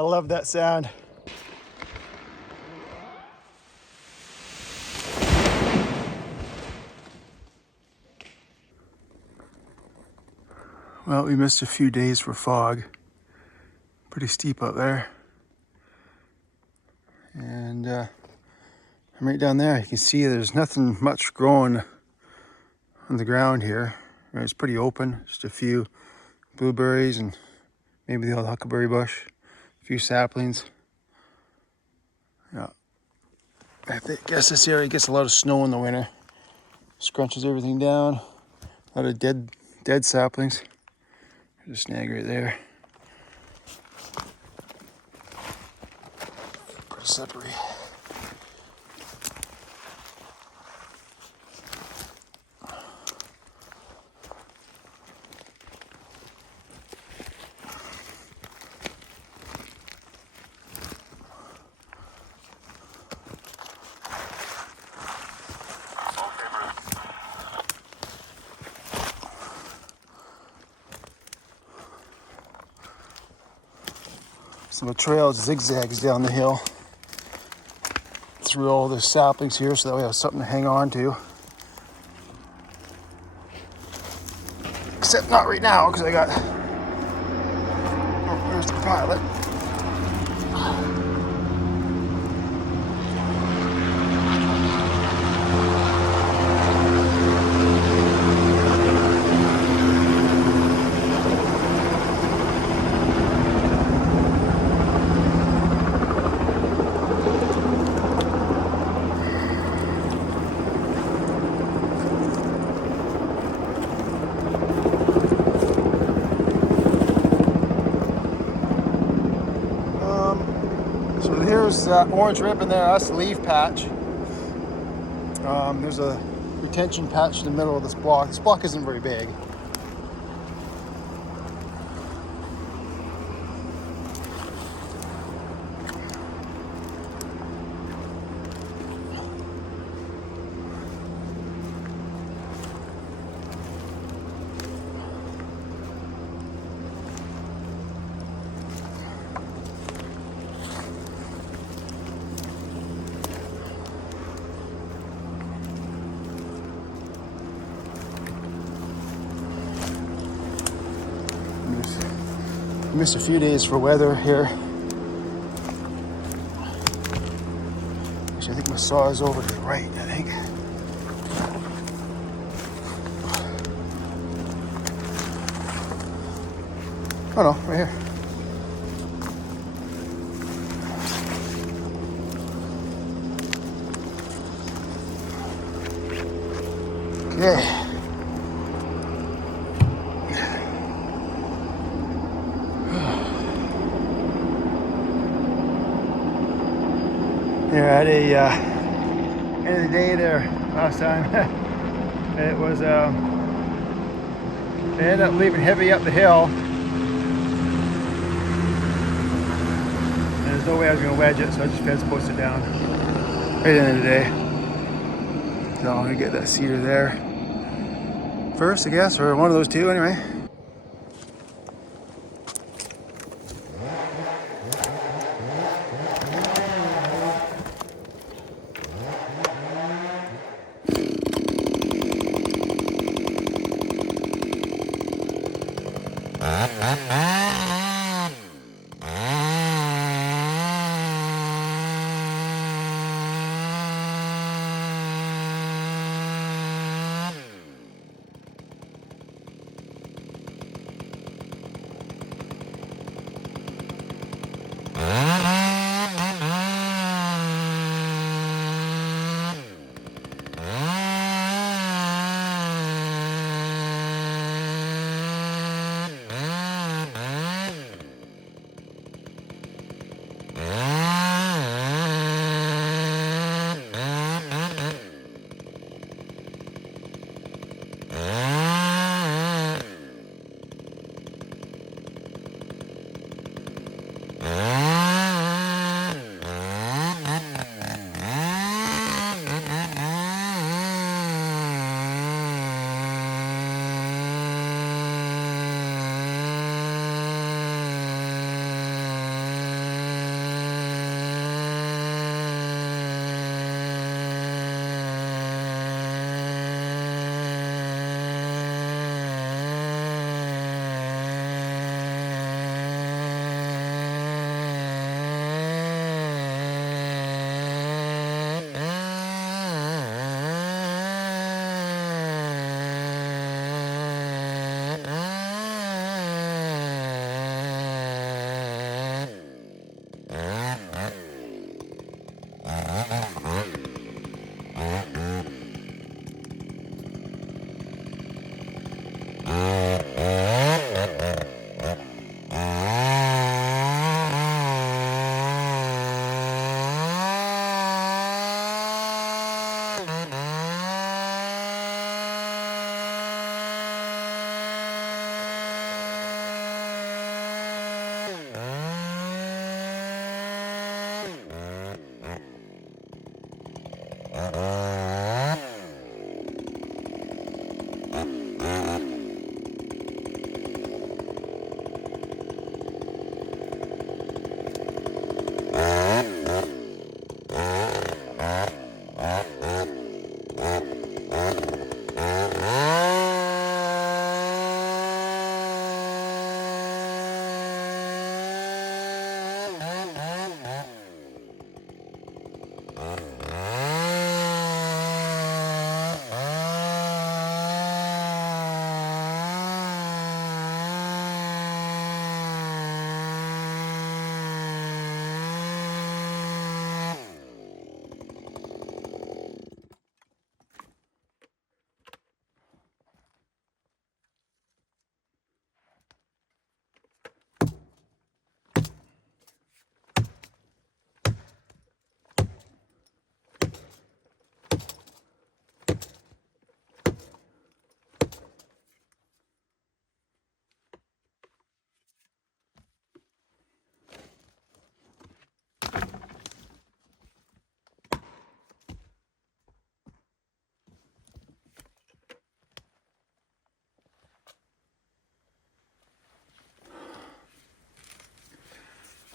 I love that sound. Well, we missed a few days for fog. Pretty steep up there. And I'm right down there. You can see there's nothing much growing on the ground here. It's pretty open, just a few blueberries and maybe the old huckleberry bush, a few saplings. Yeah, I guess this area gets a lot of snow in the winter. Scrunches everything down. A lot of dead saplings. There's a snag right there. Pretty slippery. So the trail zigzags down the hill through all the saplings here, so that we have something to hang on to. Except not right now, because I got... Oh, there's the pilot. There's that orange ribbon there, that's the leaf patch. There's a retention patch in the middle of this block. This block isn't very big. Missed a few days for weather here. Actually, I think my saw is over to the right, I think. Oh no, right here. Okay. Yeah, at a end of the day there last time, it was I ended up leaving heavy up the hill. And there's no way I was going to wedge it, so I just fence posted down right at the end of the day. So I'm going to get that cedar there first, I guess, or one of those two anyway.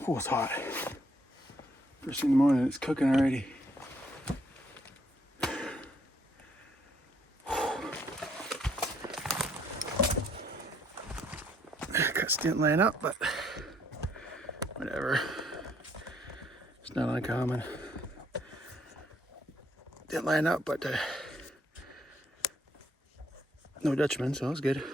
Oh, it's hot. First thing in the morning, it's cooking already. Cuts didn't line up, but whatever. It's not uncommon. Didn't line up, but no detriment, so it's good.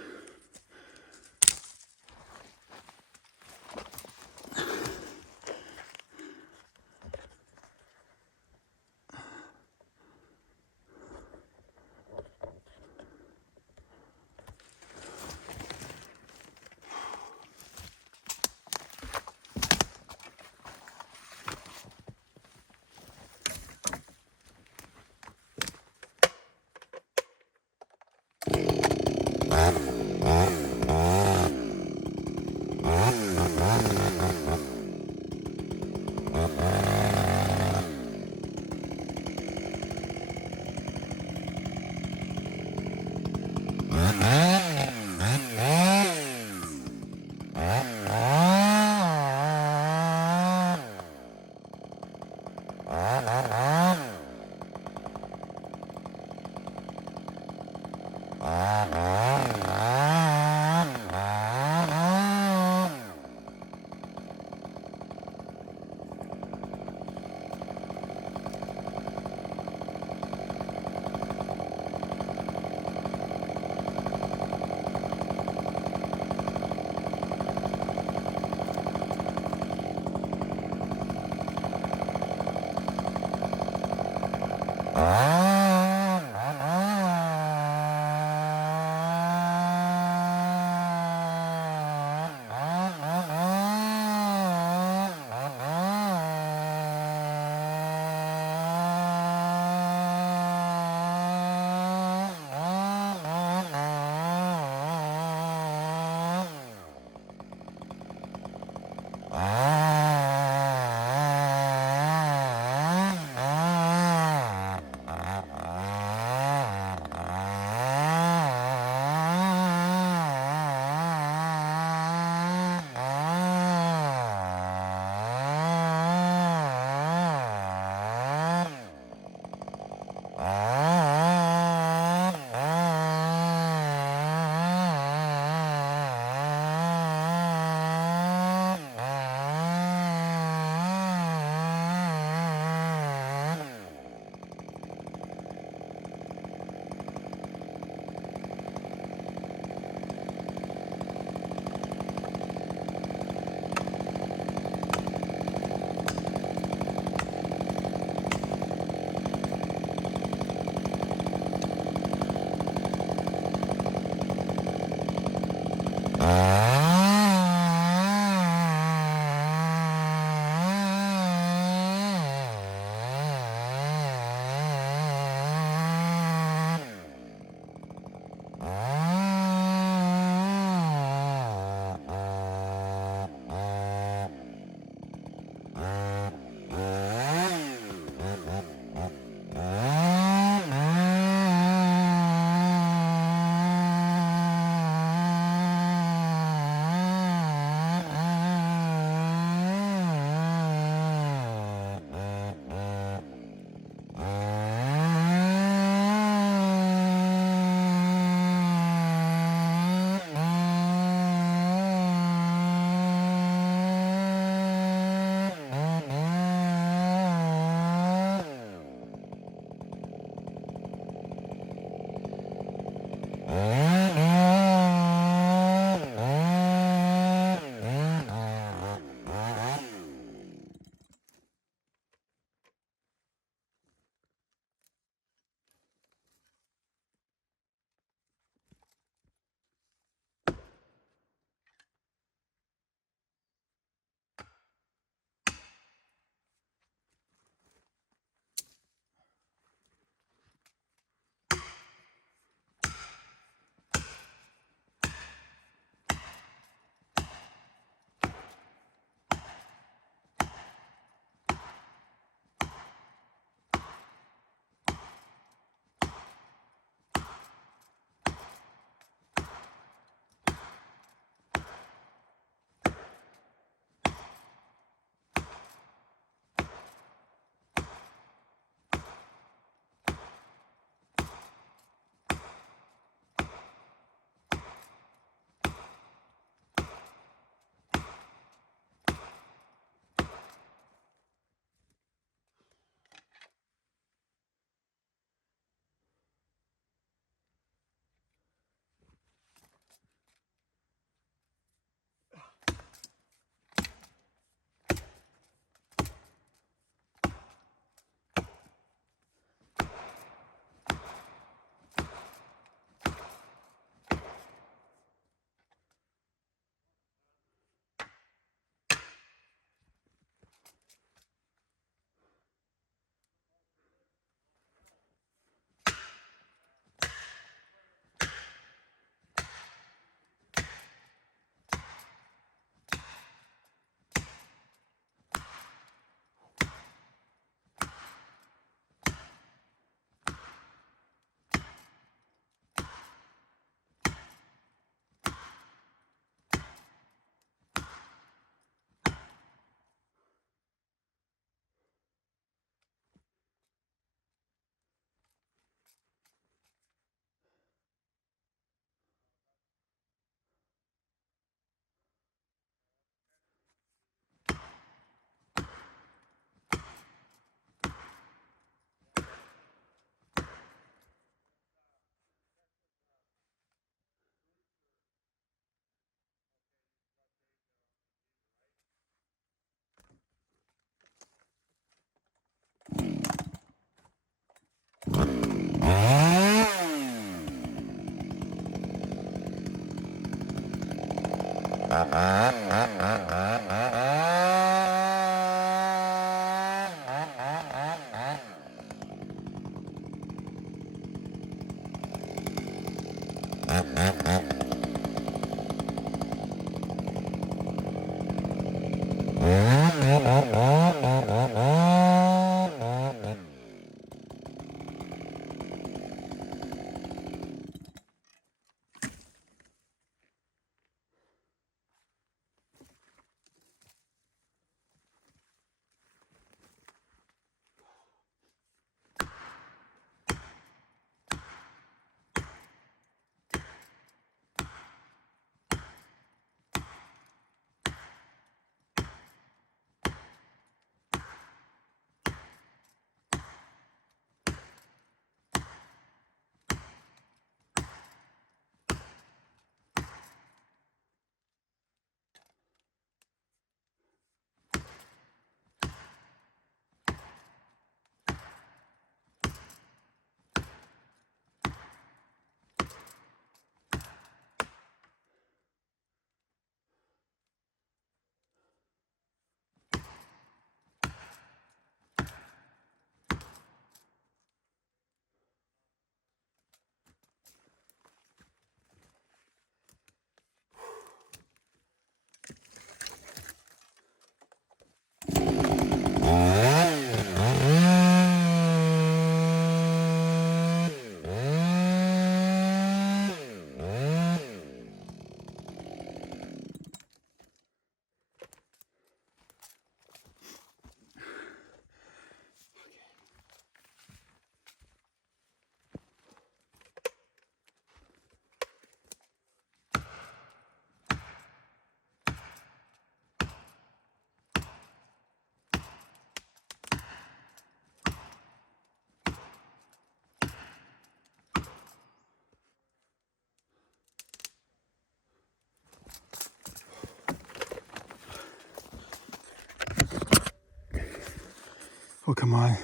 Oh, come on.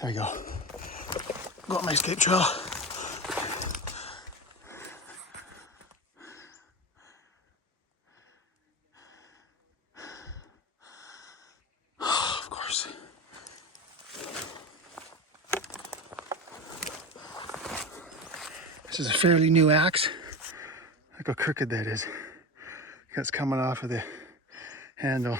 There we go. Got my escape trail. Of course. This is a fairly new axe. Look how crooked that is. That's coming off of the handle.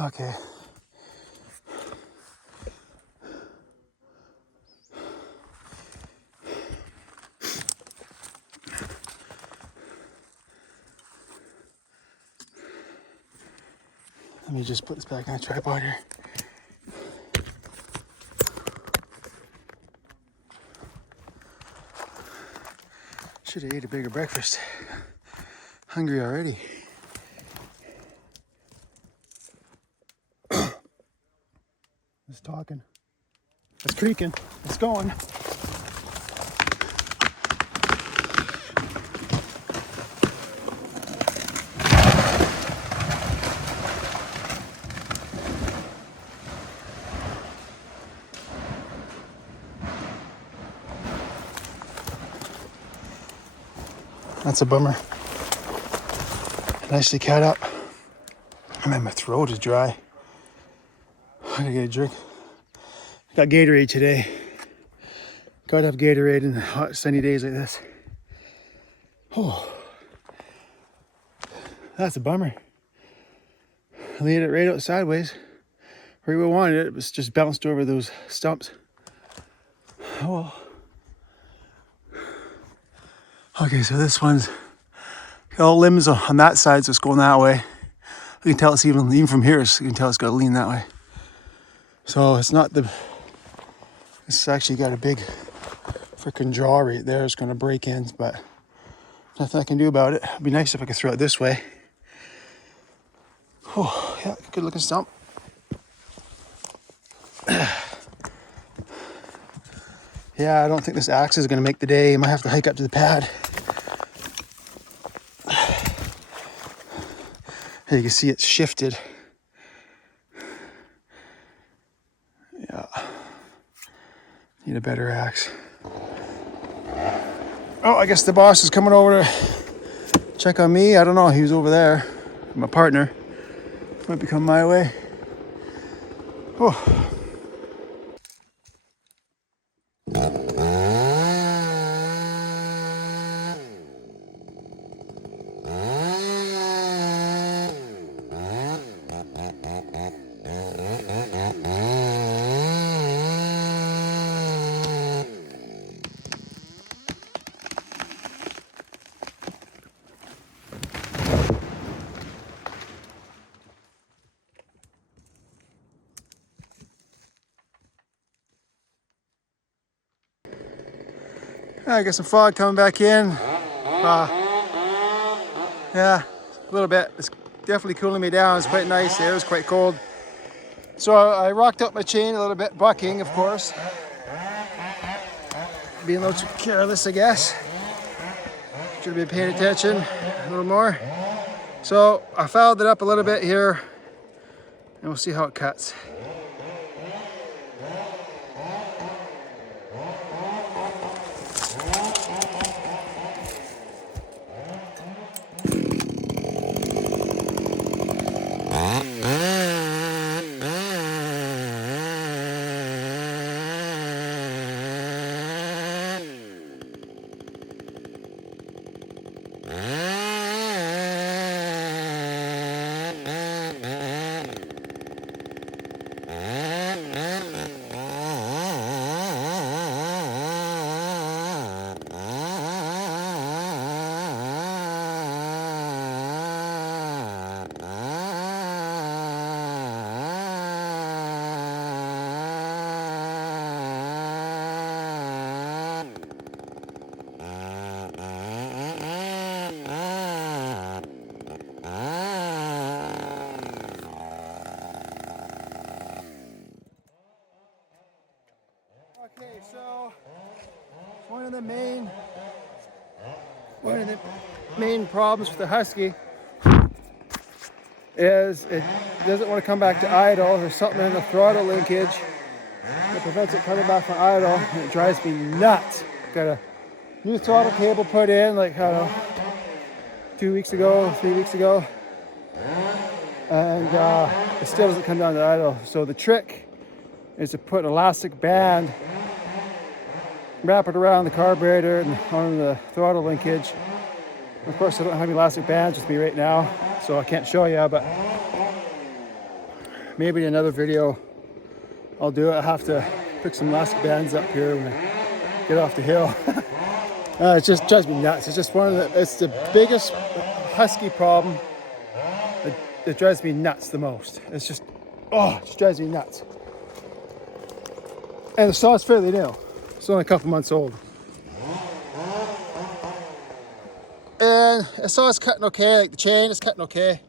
Okay. Let me just put this back on the tripod here. Should have ate a bigger breakfast. Hungry already. It's talking. It's creaking. It's going. That's a bummer. Nicely cut up. I mean, my throat is dry. I gotta get a drink. Got Gatorade today. Gotta have Gatorade in hot sunny days like this. Oh, that's a bummer. I laid it right out sideways where we wanted it. It was just bounced over those stumps. Oh well. Okay, so this one's got all limbs on that side, so it's going that way. You can tell it's even from here, so you can tell it's got to lean that way. So it's not the, it's actually got a big freaking jaw right there. It's going to break in, but nothing I can do about it. It'd be nice if I could throw it this way. Oh, yeah, good looking stump. Yeah, I don't think this axe is going to make the day. I might have to hike up to the pad. You can see it's shifted. Yeah. Need a better axe. Oh, I guess the boss is coming over to check on me. I don't know. He was over there. My partner. Might be coming my way. Oh. I got some fog coming back in. Yeah, a little bit. It's definitely cooling me down. It's quite nice. The air is quite cold. So I rocked up my chain a little bit, bucking, of course. Being a little too careless, I guess. Should have been paying attention a little more. So I fouled it up a little bit here, and we'll see how it cuts. So one of the main problems with the Husky is it doesn't want to come back to idle. There's something in the throttle linkage that prevents it coming back from idle, and it drives me nuts. Got a new throttle cable put in like, I don't know, 2 weeks ago, 3 weeks ago, and it still doesn't come down to idle. So the trick is to put an elastic band, wrap it around the carburetor and on the throttle linkage. Of course, I don't have any elastic bands with me right now, so I can't show you, but maybe in another video I'll do it. I have to pick some elastic bands up here when I get off the hill. It just drives me nuts. It's just it's the biggest Husky problem. It drives me nuts the most. It's just, it just drives me nuts. And the saw's fairly new. It's only a couple months old. And I saw it's cutting okay, like the chain is cutting okay.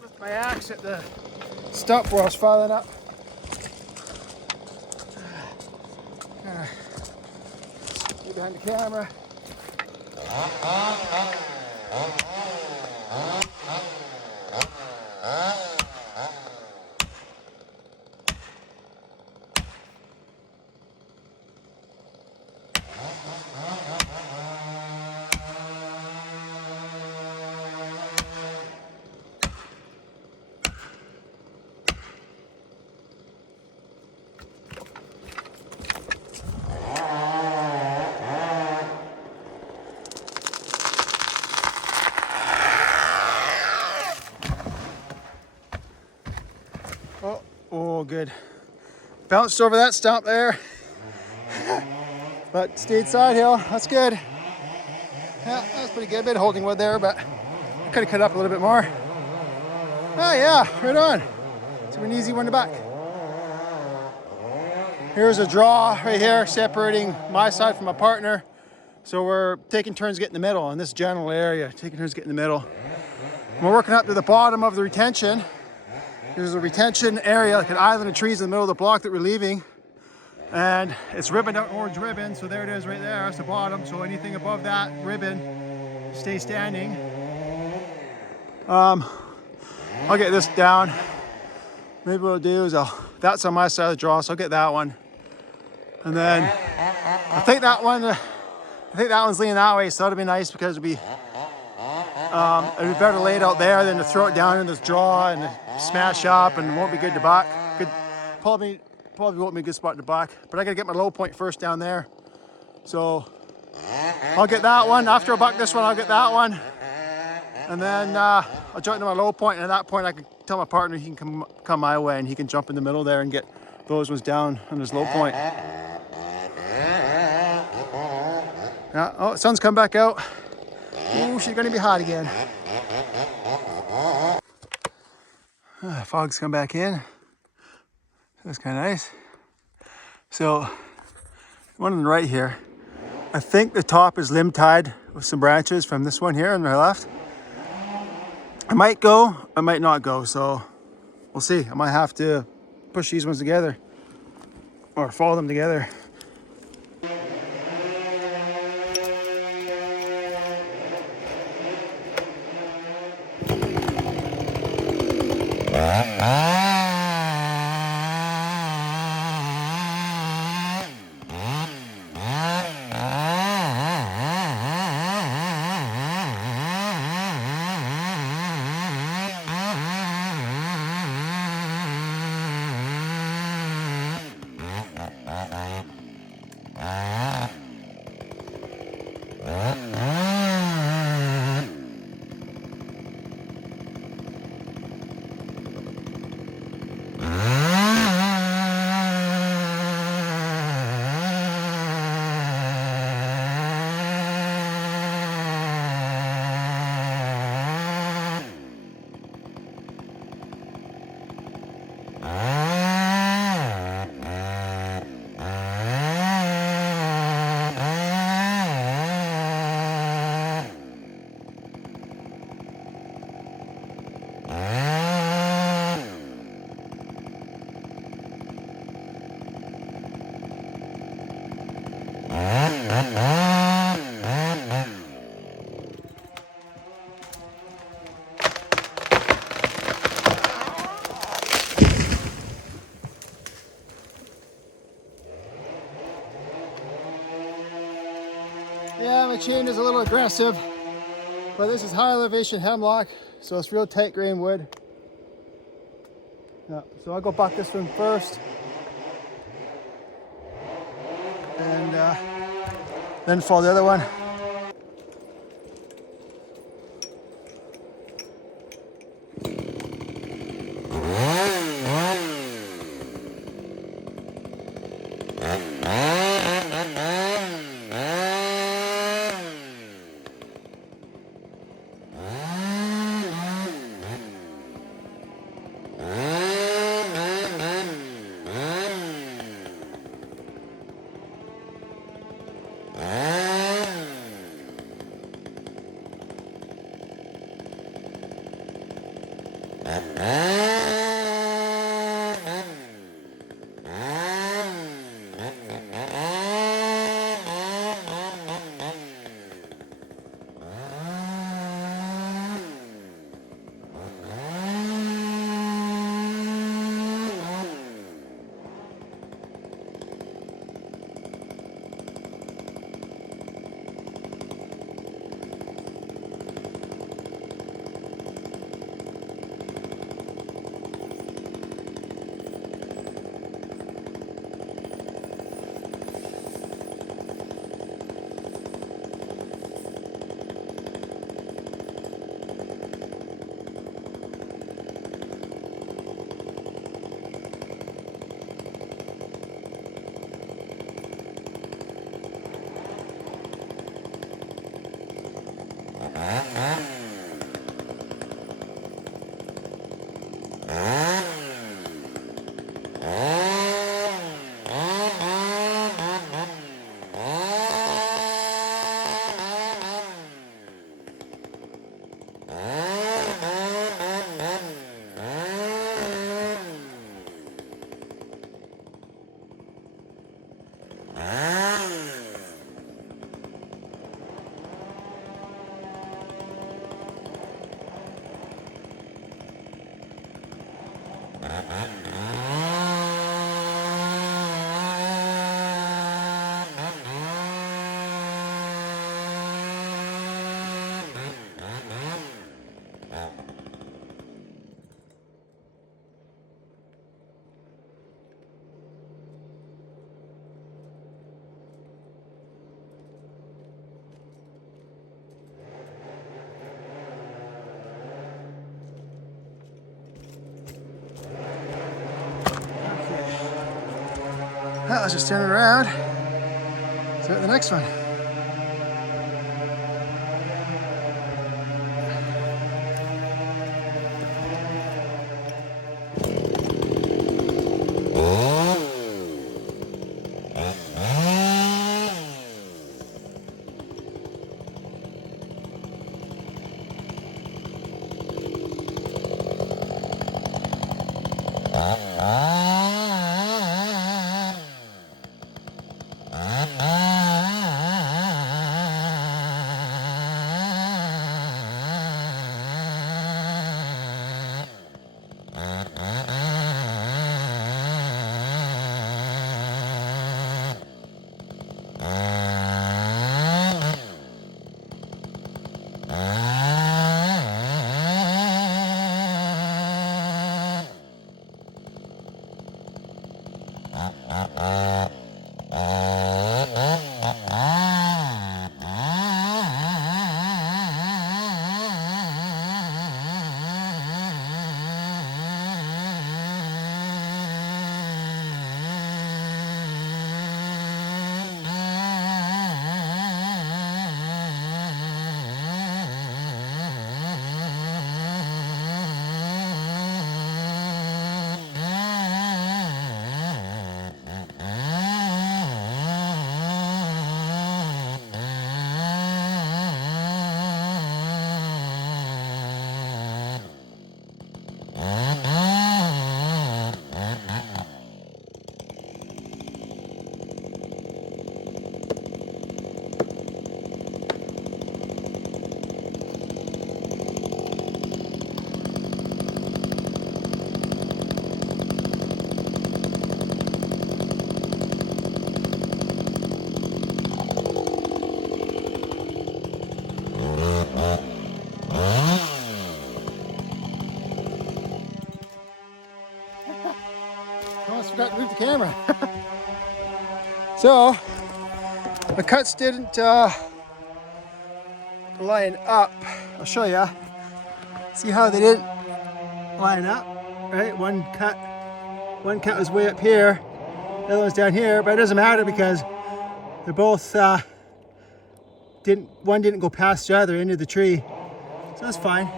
With my axe at the stump where I was filing up. Get behind the camera. Oh, good. Bounced over that stump there. But stayed side hill, that's good. Yeah, that's pretty good. Bit of holding wood there, but I could have cut up a little bit more. Oh yeah, right on. It's an easy one to back. Here's a draw right here separating my side from my partner. So we're taking turns getting in the middle in this general area, taking turns getting in the middle. We're working up to the bottom of the retention. There's a retention area, like an island of trees in the middle of the block that we're leaving. And it's ribboned out, orange ribbon, so there it is right there, that's the bottom. So anything above that ribbon stays standing. I'll get this down. Maybe what I'll do is that's on my side of the draw, so I'll get that one. And then I think that one's leaning that way, so that'll be nice because it'd be better laid out there than to throw it down in this draw and smash up and won't be good to buck. Probably won't be a good spot to buck, but I gotta get my low point first down there. So I'll get that one. After I buck this one, I'll get that one. And then I'll jump to my low point, and at that point I can tell my partner he can come my way and he can jump in the middle there and get those ones down on his low point. Yeah, oh, sun's come back out. Oh, she's gonna be hot again. Fog's come back in. That's kind of nice. So, one on the right here, I think the top is limb tied with some branches from this one here on the left. I might go, I might not go, so we'll see. I might have to push these ones together or follow them together. Yeah, my chain is a little aggressive, but this is high elevation hemlock, so it's real tight grain wood. Yeah, so I'll go buck this one first, and then follow the other one. Well, let's just turn it around. Start the next one. Almost forgot to move the camera. So, the cuts didn't line up. I'll show you. See how they didn't line up, right? One cut was way up here, the other one's down here, but it doesn't matter because they're both one didn't go past the other into the tree, so that's fine,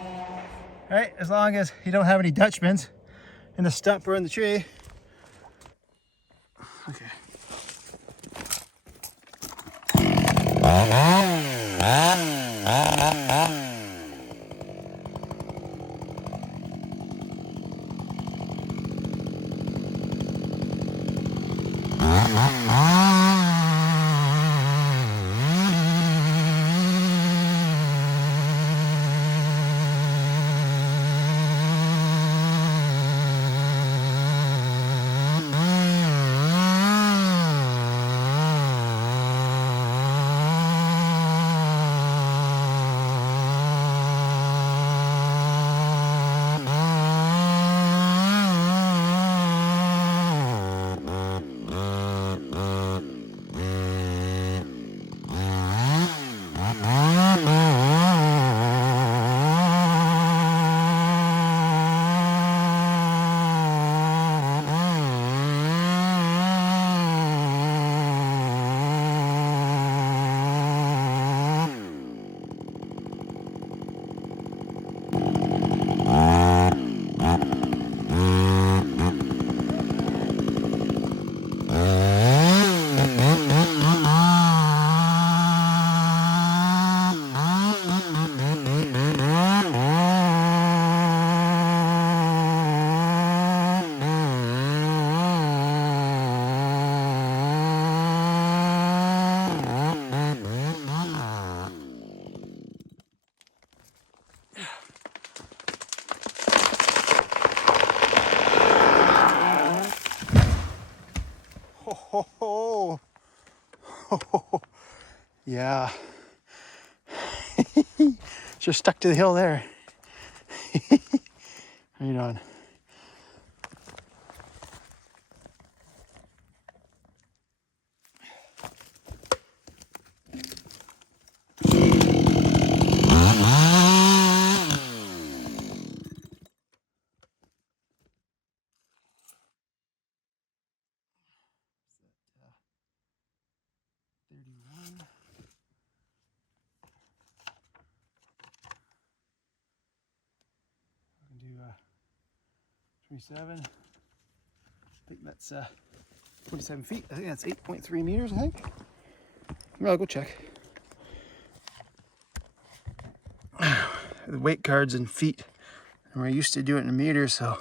right? As long as you don't have any Dutchmans in the stump or in the tree. Okay. Yeah. Just stuck to the hill there. Right on. Do 27. I think that's 27 feet. I think that's 8.3 meters, I think. Well, I'll go check. The weight cards in feet. And we're used to doing it in meters, so.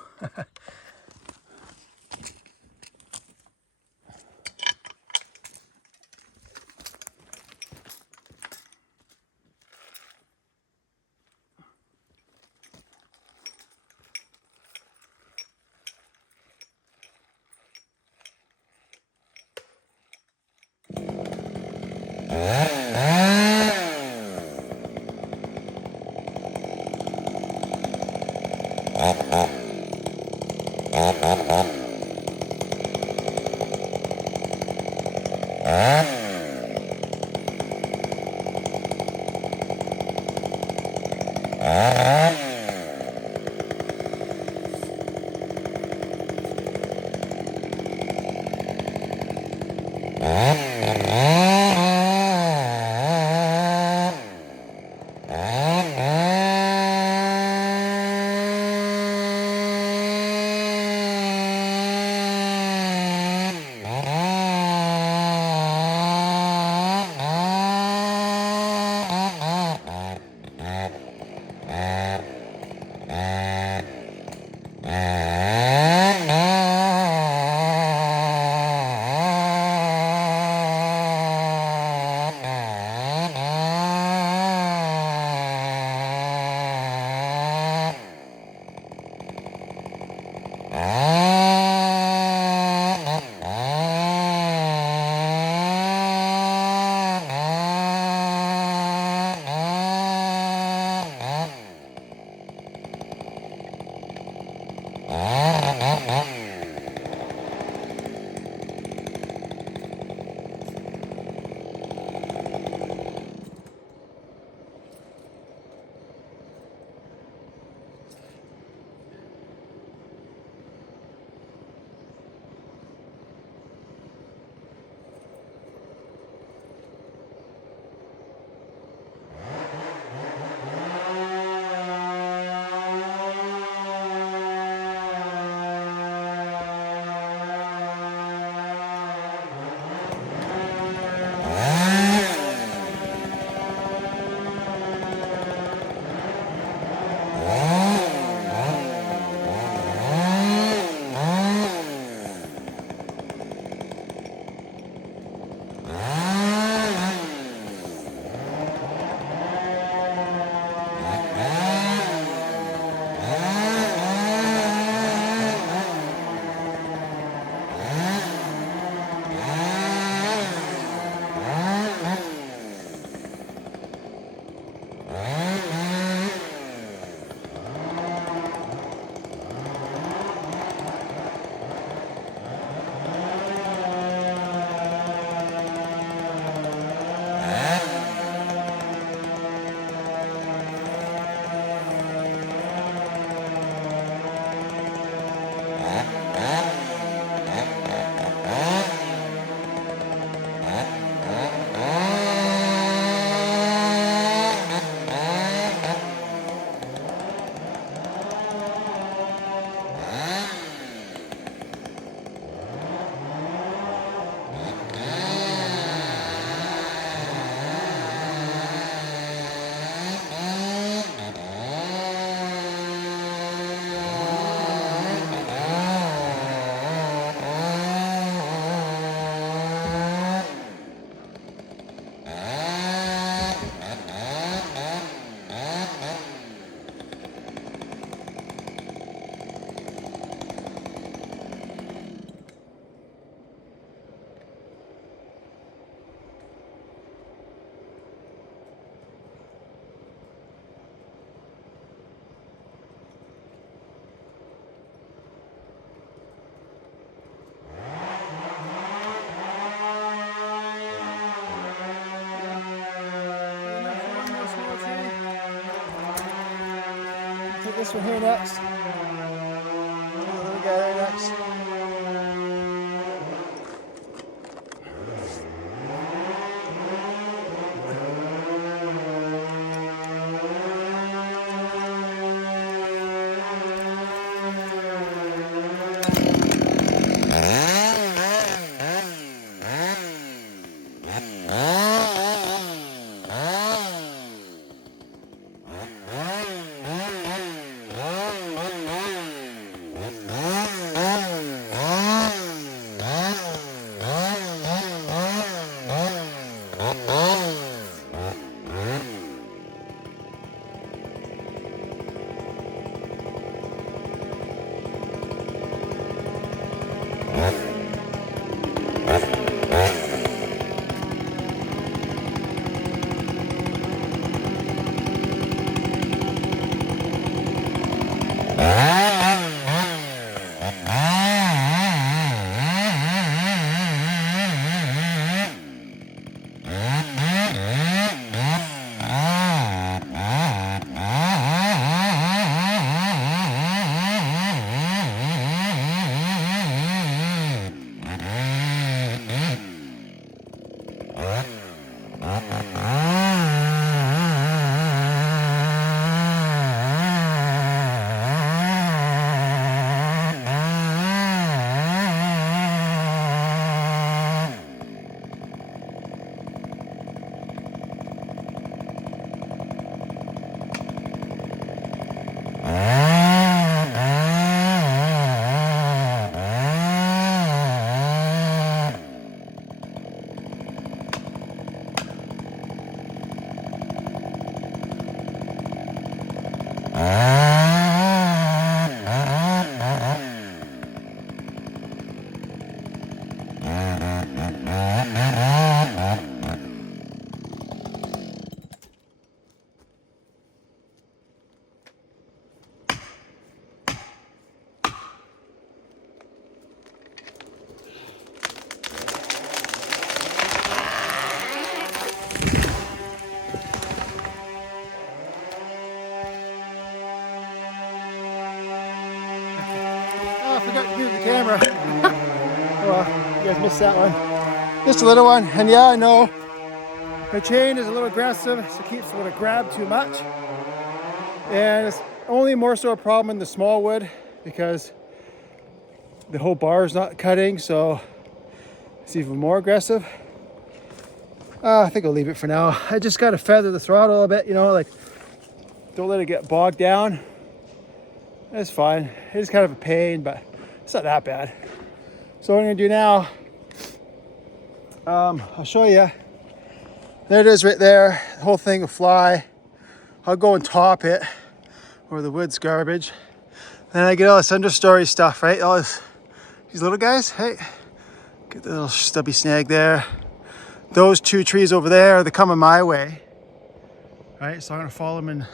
Take this one here next. The little guy there next. forgot to do the camera. Oh well, you guys missed that one. Just a little one, and yeah, I know the chain is a little aggressive, so it keeps want to grab too much. And it's only more so a problem in the small wood because the whole bar is not cutting, so it's even more aggressive. I think I'll leave it for now. I just got to feather the throttle a bit, you know, like don't let it get bogged down. It's fine. It's kind of a pain, but it's not that bad. So what I'm gonna do now, I'll show you. There it is right there. The whole thing will fly. I'll go and top it where the wood's garbage. Then I get all this understory stuff, right? All these little guys, hey. Get the little stubby snag there. Those two trees over there, they're coming my way. Right, so I'm gonna follow them in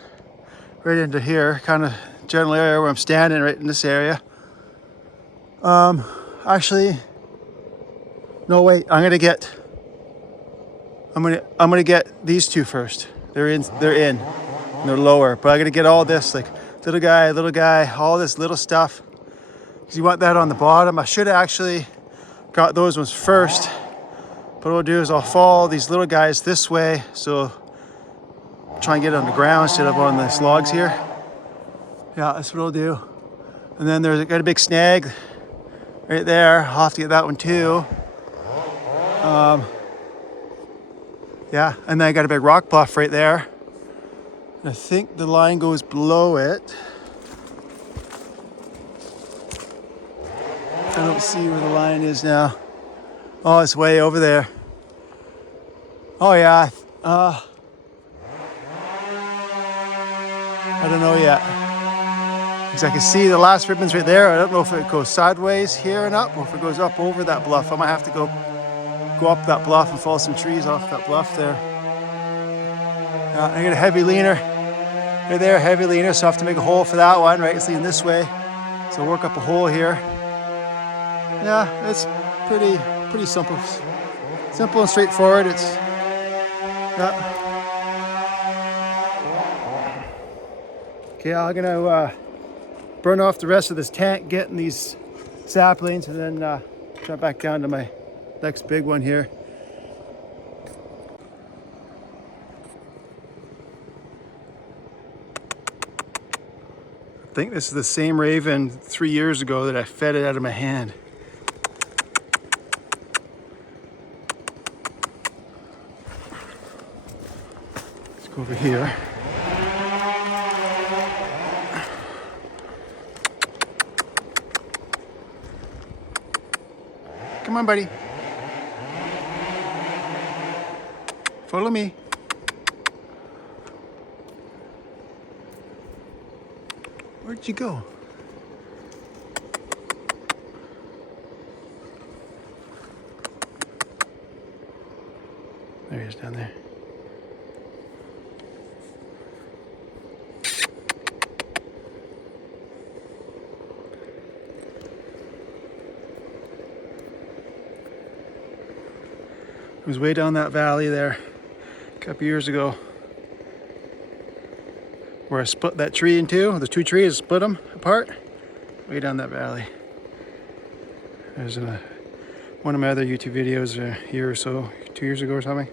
right into here, kind of general area where I'm standing, right in this area. Actually, no wait, I'm gonna get these two first. They're in, and they're lower, but I'm gonna get all this, like little guy, all this little stuff. Because you want that on the bottom. I should have actually got those ones first. But what I'll do is I'll follow these little guys this way, so try and get it on the ground instead of on these logs here. Yeah, that's what I'll do. And then there's got a big snag right there. I'll have to get that one too. Yeah, and then I got a big rock bluff right there. And I think the line goes below it. I don't see where the line is now. Oh, it's way over there. Oh yeah, I don't know yet. Because I can see the last ribbon's right there. I don't know if it goes sideways here and up or if it goes up over that bluff. I might have to go up that bluff and fall some trees off that bluff there. I got a heavy leaner right there, heavy leaner, so I have to make a hole for that one, right? It's leaning this way. So I'll work up a hole here. Yeah, it's pretty simple. Simple and straightforward. It's okay, I'm gonna burn off the rest of this tank, getting these saplings, and then jump back down to my next big one here. I think this is the same raven 3 years ago that I fed it out of my hand. Let's go over here. Come on, buddy. Follow me. Where'd you go? There he is down there. It was way down that valley there a couple years ago where I split that tree in two. The two trees, split them apart way down that valley. There's one of my other YouTube videos a year or so, 2 years ago or something.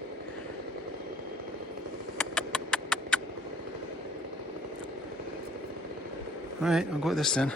All right, I'll go with this then.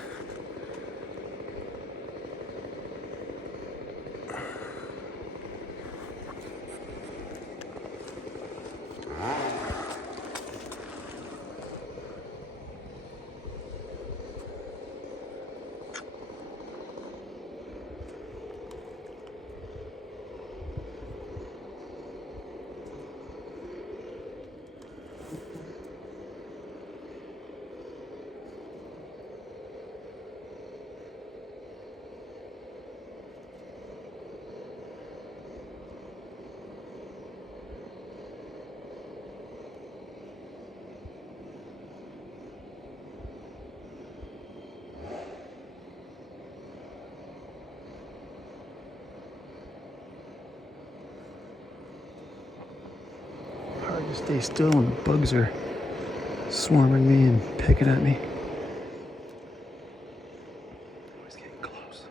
Hard to stay still when bugs are swarming me and picking at me. Always getting close.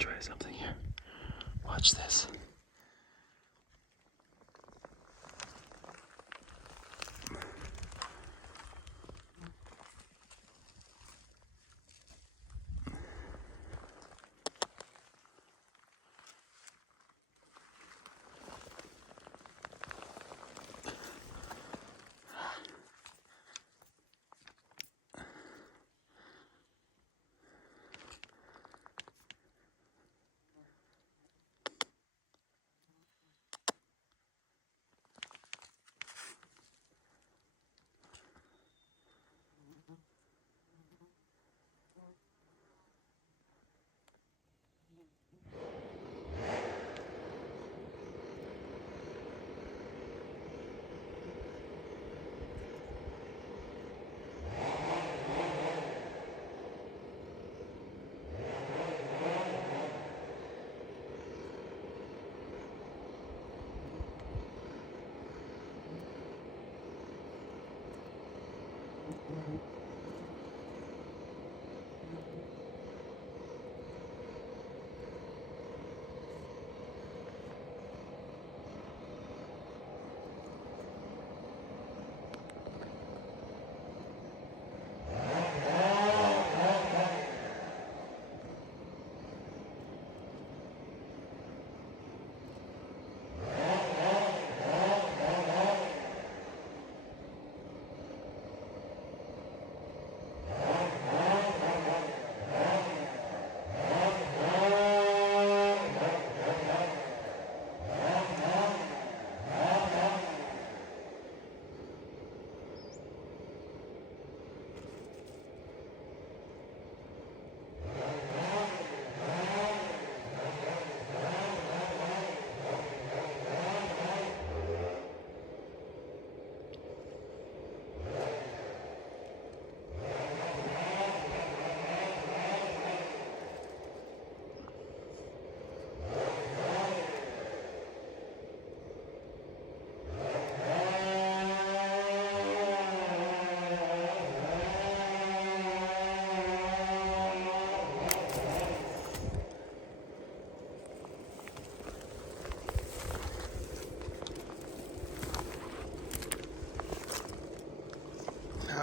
Try something here. Watch this.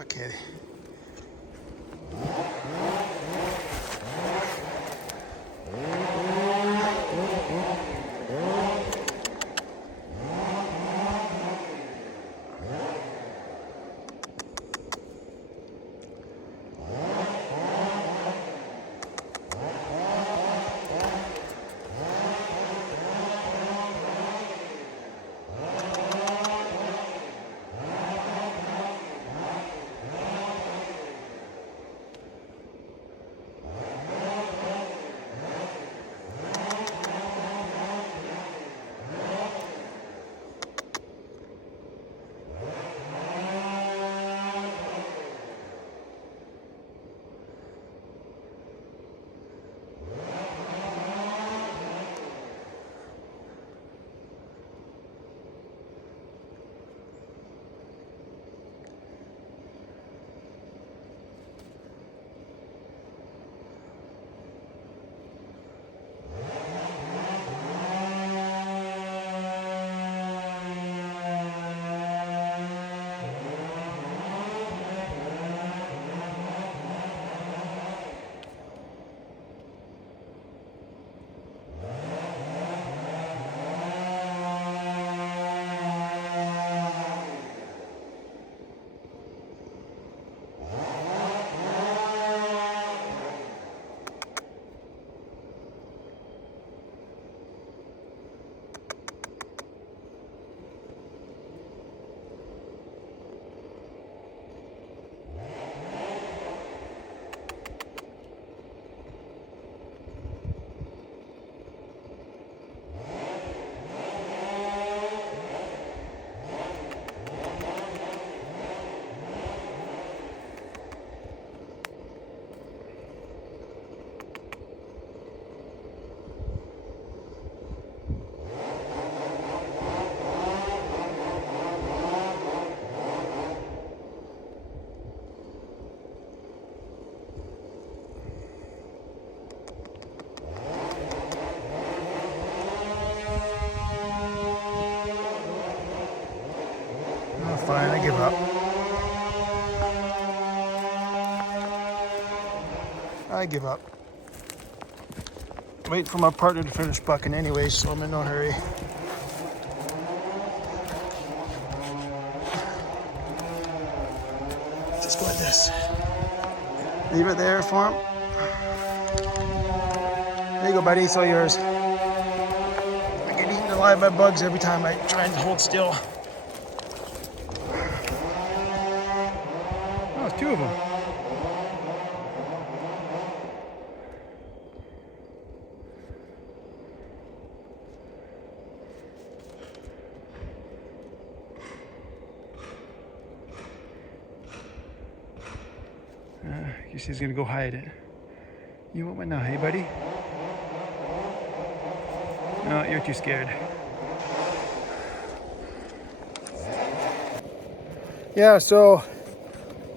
Okay. fine. I give up. I give up. Wait for my partner to finish bucking anyway, so I'm in no hurry. Just go like this. Leave it there for him. There you go, buddy. It's all yours. I get eaten alive by bugs every time I try and hold still. Oh, it's two of them. I guess he's gonna go hide it. You want one now, hey buddy? No, you're too scared. Yeah, so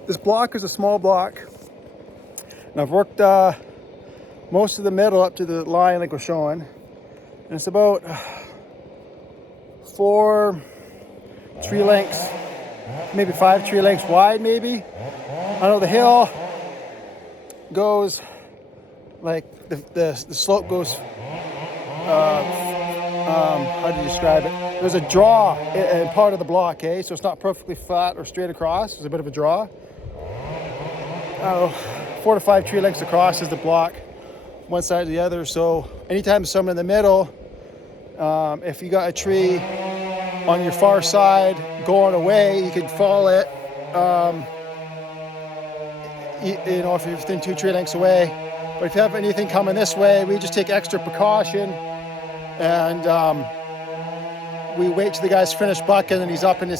this block is a small block. And I've worked most of the middle up to the line like we're showing. And it's about 4 tree lengths, maybe 5 tree lengths wide maybe. I know the hill goes like the slope goes how do you describe it? There's a draw in part of the block, okay? So it's not perfectly flat or straight across. There's a bit of a draw. 4 to 5 tree lengths across is the block, one side to the other. So anytime there's someone in the middle, if you got a tree on your far side going away, you could fall it. You know, if you're within 2 tree lengths away. But if you have anything coming this way, we just take extra precaution, and we wait till the guy's finished bucking and he's up in the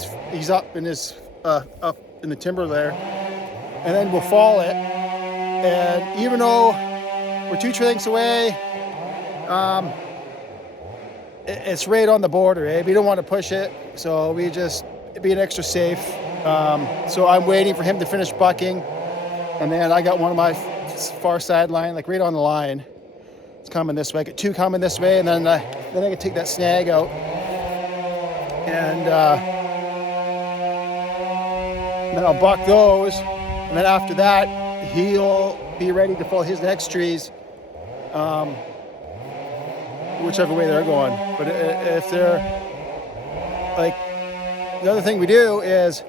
timber there, and then we'll fall it. And even though we're 2 tree lengths away, it's right on the border, eh? We don't want to push it, so we just being extra safe. So I'm waiting for him to finish bucking. And then I got one of my far sideline, like right on the line. It's coming this way. I get 2 coming this way, and then I can take that snag out. And then I'll buck those. And then after that, he'll be ready to pull his next trees, whichever way they're going. But if they're like, the other thing we do is,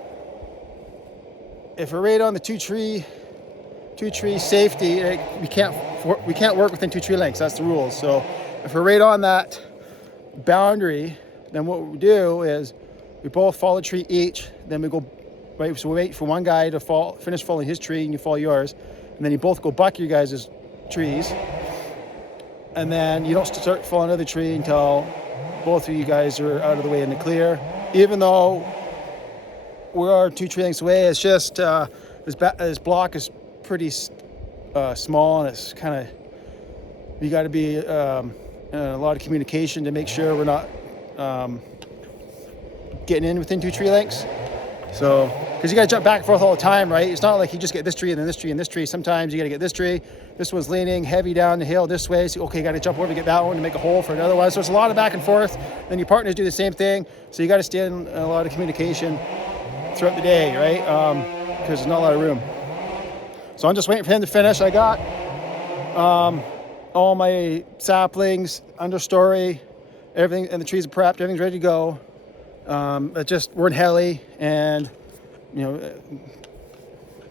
if we're right on the two tree safety, we can't work within 2 tree lengths. That's the rules. So if we're right on that boundary, then what we do is we both fall a tree each. Then we go right. So we wait for one guy to finish falling his tree, and you fall yours, and then you both go buck your guys' trees. And then you don't start falling another tree until both of you guys are out of the way in the clear. Even though we are 2 tree lengths away, it's just this block is pretty small, and it's kind of, you got to be a lot of communication to make sure we're not getting in within 2 tree lengths. So, because you got to jump back and forth all the time, right? It's not like you just get this tree and then this tree and this tree. Sometimes you got to get this tree. This one's leaning heavy down the hill this way. So, okay, got to jump over to get that one to make a hole for another one. So it's a lot of back and forth. Then your partners do the same thing. So you got to stay in a lot of communication throughout the day, right? Because there's not a lot of room. So I'm just waiting for him to finish. I got all my saplings, understory, everything, and the trees are prepped. Everything's ready to go. We're in Heli, and you know,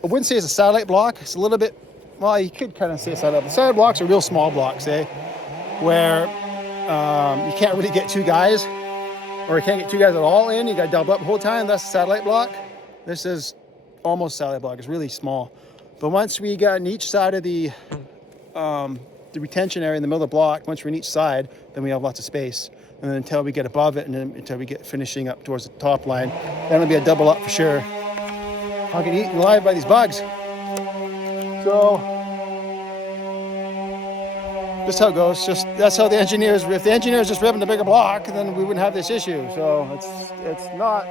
I wouldn't say it's a satellite block. It's a little bit, well, you could kind of say satellite. The satellite blocks are real small blocks, where you can't really get 2 guys, or you can't get 2 guys at all in. You got to double up the whole time. That's a satellite block. This is almost satellite block. It's really small. But once we got on each side of the retention area in the middle of the block, once we're in each side, then we have lots of space. And then until we get above it, and then until we get finishing up towards the top line, then it'll be a double up for sure. I'll get eaten alive by these bugs. So just how it goes. That's how the engineers. If the engineers just ripping the bigger block, then we wouldn't have this issue. So it's not.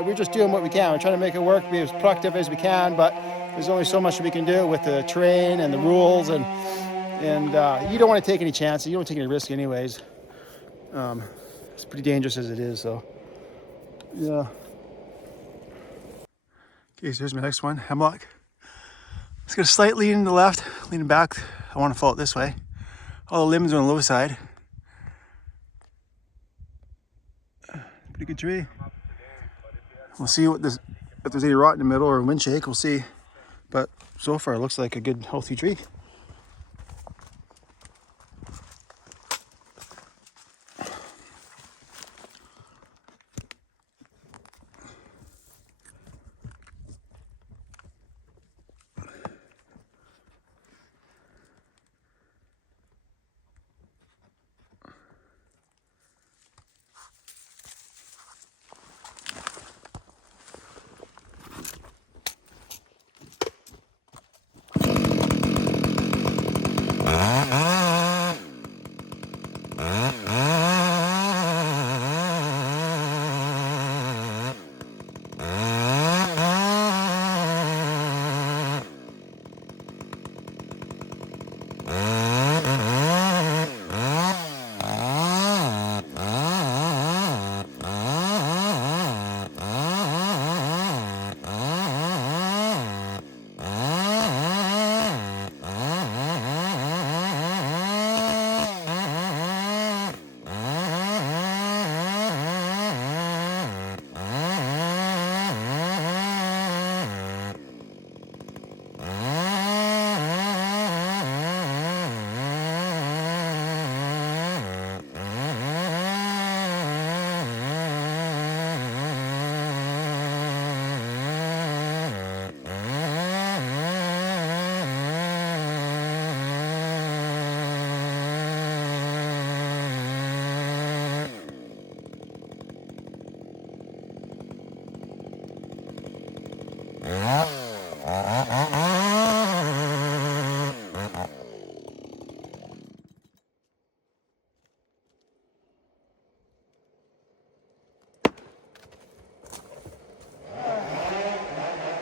We're just doing what we can. We're trying to make it work, be as productive as we can, but there's only so much we can do with the terrain and the rules, and you don't want to take any chances. You don't take any risk anyways. It's pretty dangerous as it is, so yeah. Okay, so here's my next one, hemlock. It's got a slight lean to the left, leaning back. I want to follow it this way. All the limbs are on the low side. Pretty good tree. We'll see what this, if there's any rot in the middle or wind shake, we'll see. But so far it looks like a good healthy tree.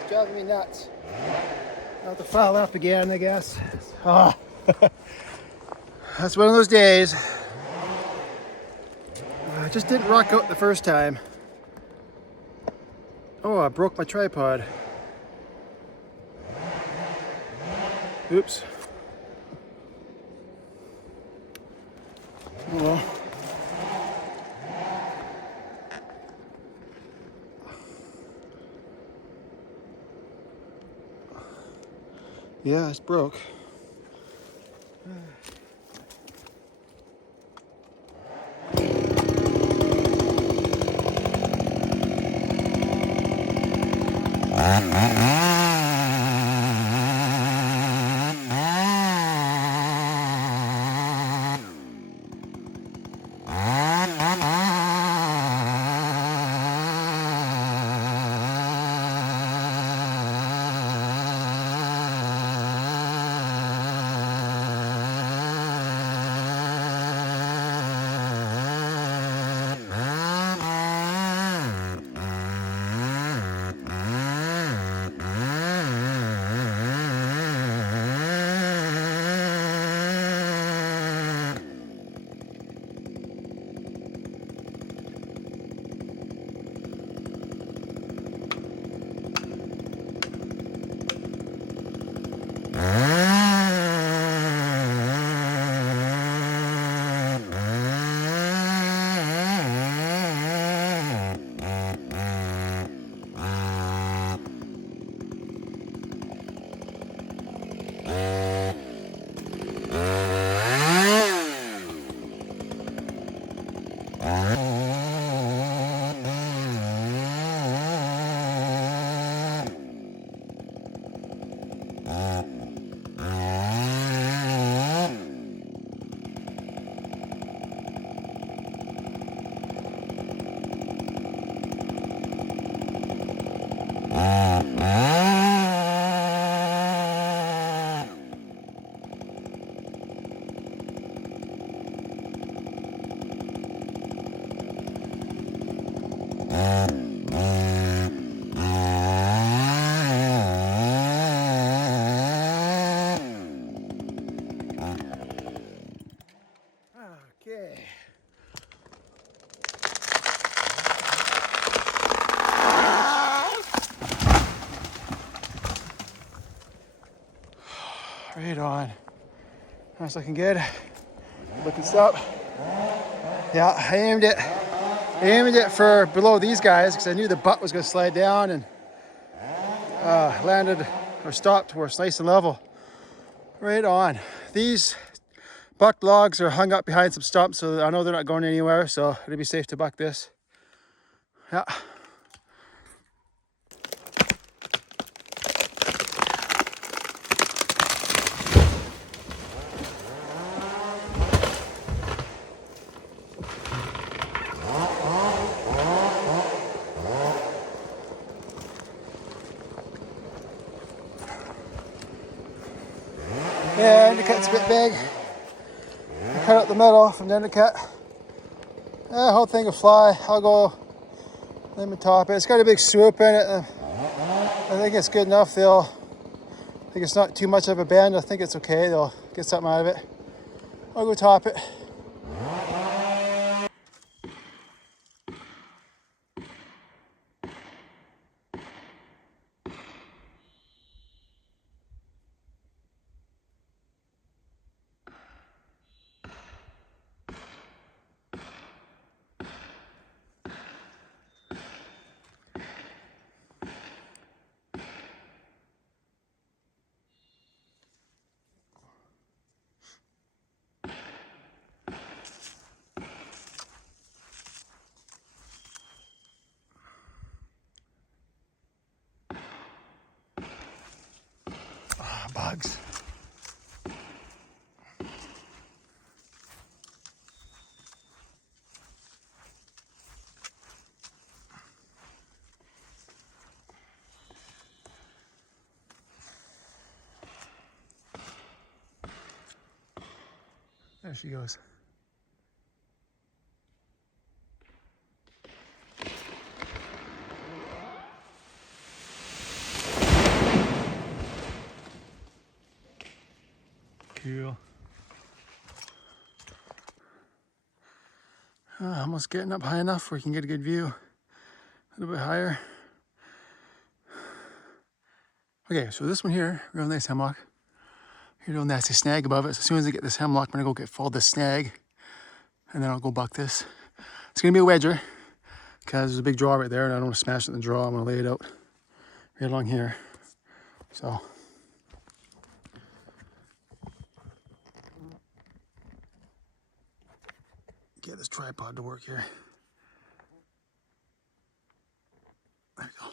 Driving me nuts. I'll have to file up again, I guess. Oh. That's one of those days. I just didn't rock out the first time. Oh, I broke my tripod. Oops. Oh well. Yeah, it's broke. Okay. That's looking good. Looking stuff. Yeah, I aimed it for below these guys because I knew the butt was going to slide down and landed or stopped where it's nice and level. Right on. These bucked logs are hung up behind some stumps, so I know they're not going anywhere, so it'll be safe to buck this. Yeah. Yeah, the cut's a bit big. I cut out the middle from the undercut. The whole thing will fly. I'll go limit top it. It's got a big swoop in it. I think it's good enough. I think it's not too much of a bend. I think it's okay. They'll get something out of it. I'll go top it. Bugs. There she goes. Cool. Almost getting up high enough where you can get a good view. A little bit higher. Okay, so this one here, real nice hemlock. Here's a real nasty snag above it. So as soon as I get this hemlock, I'm gonna go follow this snag, and then I'll go buck this. It's gonna be a wedger because there's a big draw right there, and I don't want to smash it in the draw. I'm gonna lay it out right along here. So. Get this tripod to work here. There we go.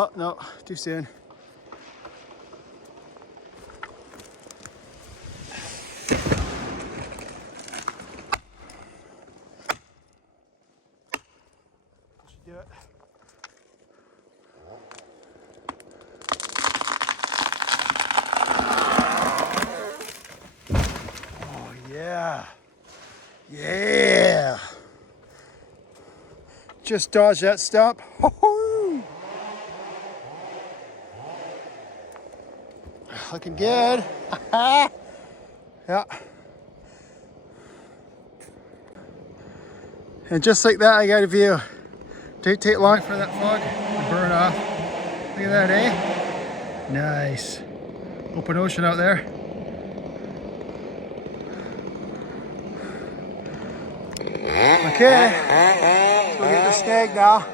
Oh, no, too soon. Should do it. Oh, yeah. Yeah. Just dodge that stump. Looking good. Yeah. And just like that, I got a view. Didn't take long for that fog to burn off. Look at that, eh? Nice. Open ocean out there. Okay, so we'll get the snag now.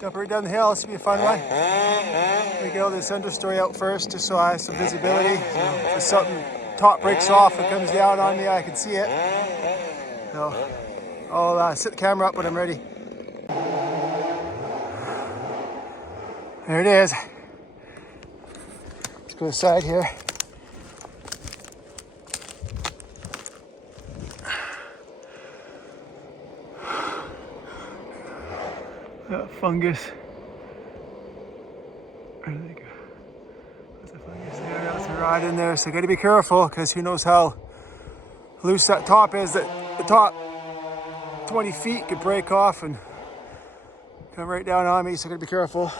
Dump right down the hill. This will be a fun one. We get all this understory out first, just so I have some visibility. So if something top breaks off and comes down on me, I can see it. So I'll set the camera up when I'm ready. There it is. Let's go aside here. That fungus. Where did they go? There's a fungus there. That's a rod in there. So got to be careful, because who knows how loose that top is. That the top 20 feet could break off and come right down on me. So got to be careful.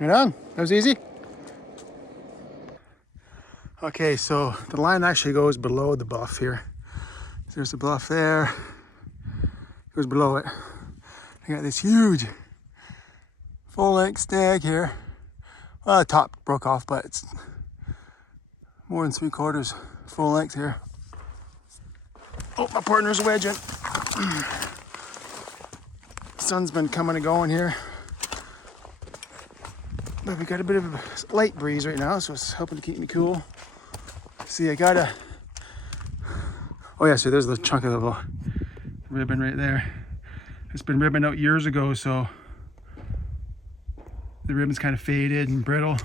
Right on. That was easy. Okay, so the line actually goes below the bluff here. There's the bluff there. It goes below it. I got this huge full-length snag here. Well, the top broke off, but it's more than 3/4 full length here. Oh, my partner's wedging. Sun's been coming and going here. But we got a bit of a light breeze right now, so it's helping to keep me cool. See, I got a... Oh yeah, so there's the chunk of the ribbon right there. It's been ribboned out years ago, so the ribbon's kind of faded and brittle.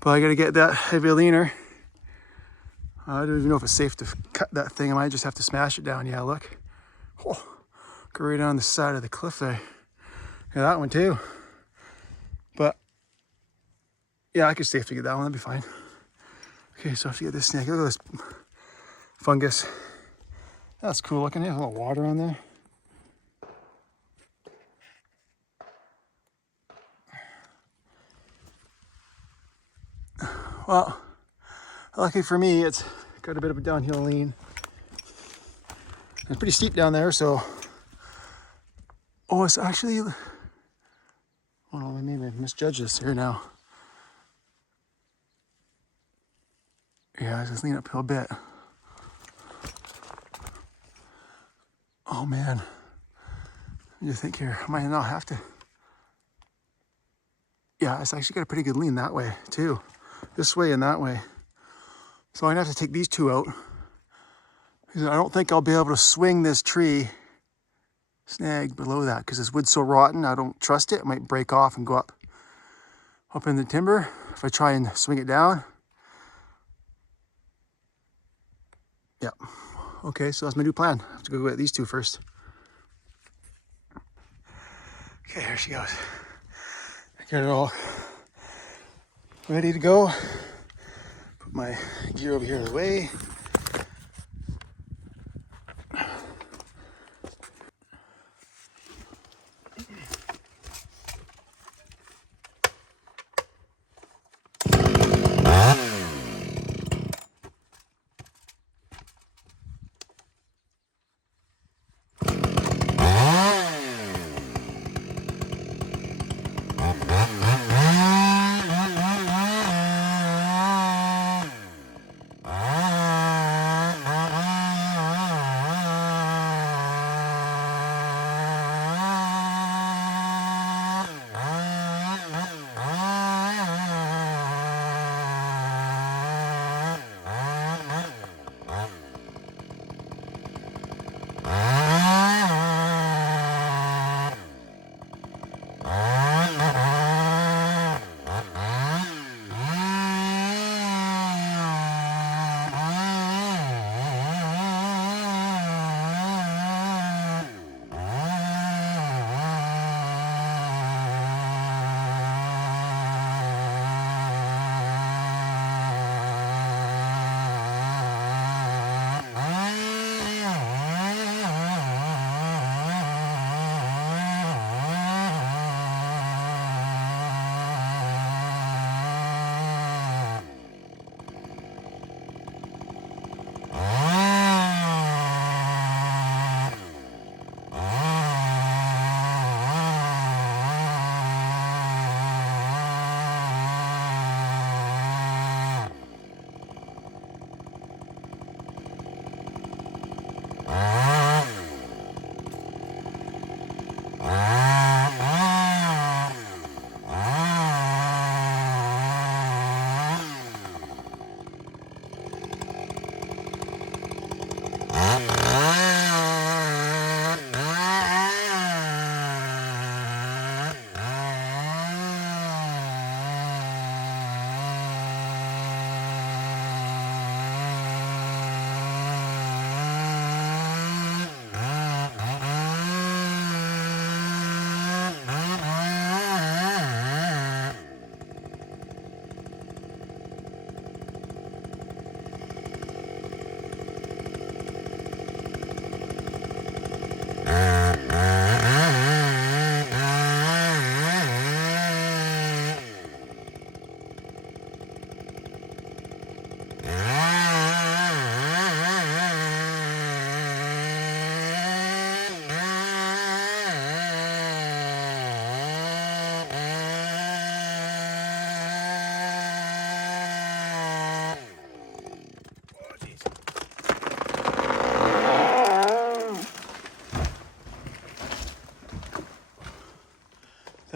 But I gotta get that heavy leaner. I don't even know if it's safe to cut that thing. I might just have to smash it down. Yeah, look. Oh, go right on the side of the cliff there. Yeah, that one too. But yeah, I could safely get that one. That'd be fine. Okay, so I have to get this snake. Look at this fungus. That's cool looking. There's a little water on there. Well, lucky for me, it's got a bit of a downhill lean. It's pretty steep down there, so... Oh, it's actually... Oh no, maybe I misjudged this here now. Yeah, it's just lean uphill a bit. Oh man. What do you think here? I might not have to... Yeah, it's actually got a pretty good lean that way too. This way and that way. So I'm gonna have to take these two out. Because I don't think I'll be able to swing this tree snag below that because this wood's so rotten. I don't trust it. It might break off and go up in the timber if I try and swing it down. Yeah. Okay, so that's my new plan. I have to go get these two first. Okay, here she goes. I got it all ready to go. Put my gear over here in the way.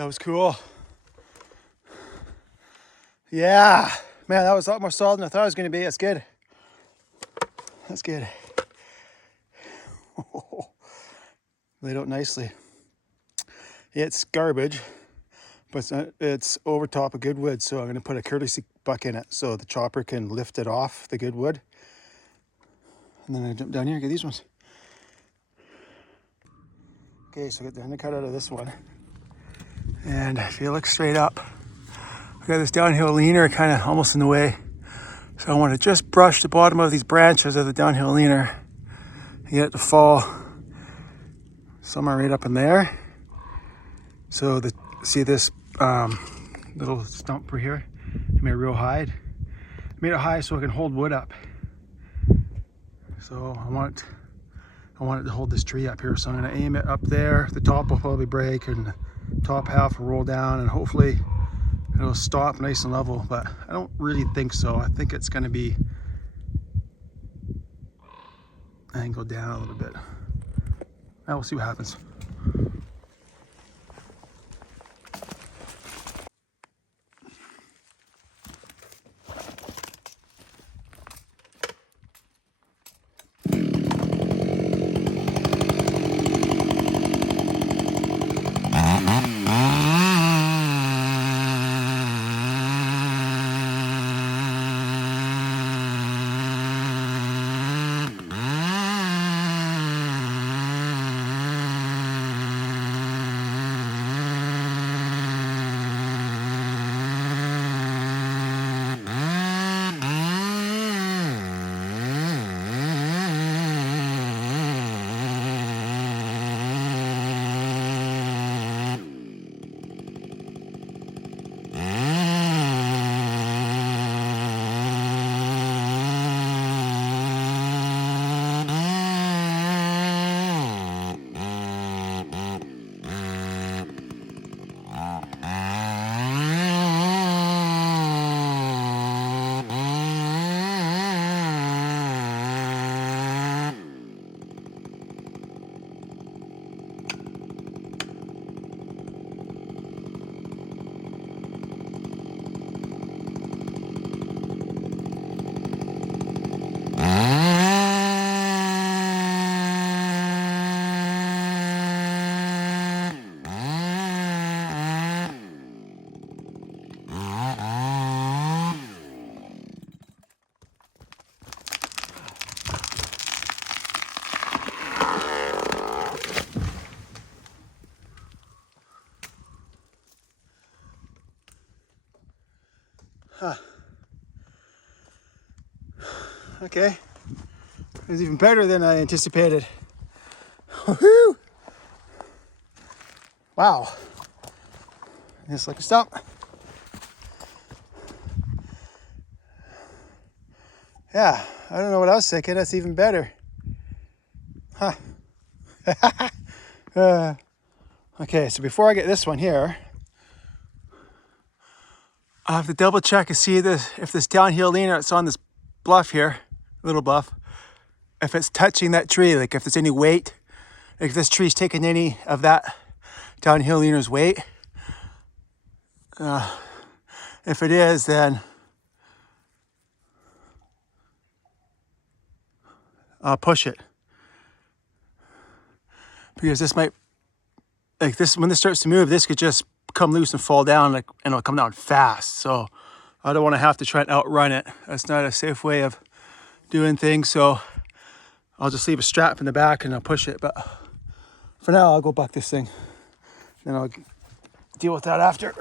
That was cool. Yeah, man, that was a lot more solid than I thought it was going to be. That's good. That's good. Laid out nicely. It's garbage, but it's over top of good wood, so I'm going to put a courtesy buck in it so the chopper can lift it off the good wood. And then I jump down here and get these ones. Okay, so I get the undercut out of this one. And if you look straight up, I got this downhill leaner kind of almost in the way. So I want to just brush the bottom of these branches of the downhill leaner and get it to fall somewhere right up in there. So see this little stump right here? I made it real high. I made it high so I can hold wood up. So I want it to hold this tree up here. So I'm going to aim it up there. The top will probably break and the top half will roll down and hopefully it'll stop nice and level, but I don't really think so. I think it's going to be angled down a little bit. Now we'll see what happens. Huh. Okay, it was even better than I anticipated. Woohoo! Wow, just like a stump. Yeah, I don't know what I was thinking. That's even better. Huh. Okay, so before I get this one here, I have to double check and see if this downhill leaner that's on this bluff here, little bluff, if it's touching that tree, like if there's any weight, like if this tree's taking any of that downhill leaner's weight. If it is, then I'll push it. Because this might, like this, when this starts to move, this could just come loose and fall down, like, and it'll come down fast. So I don't want to have to try and outrun it. That's not a safe way of doing things. So I'll just leave a strap in the back and I'll push it. But for now, I'll go buck this thing. Then I'll deal with that after.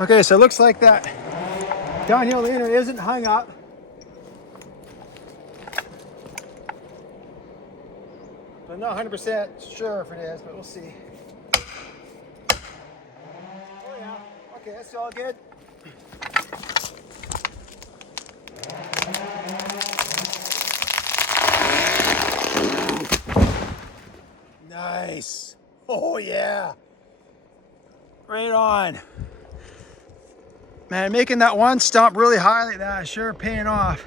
Okay, so it looks like that downhill leaner isn't hung up. I'm not 100% sure if it is, but we'll see. Oh yeah, okay, that's all good. Nice. Oh yeah. Right on. Man, making that one stump really high like that is sure paying off.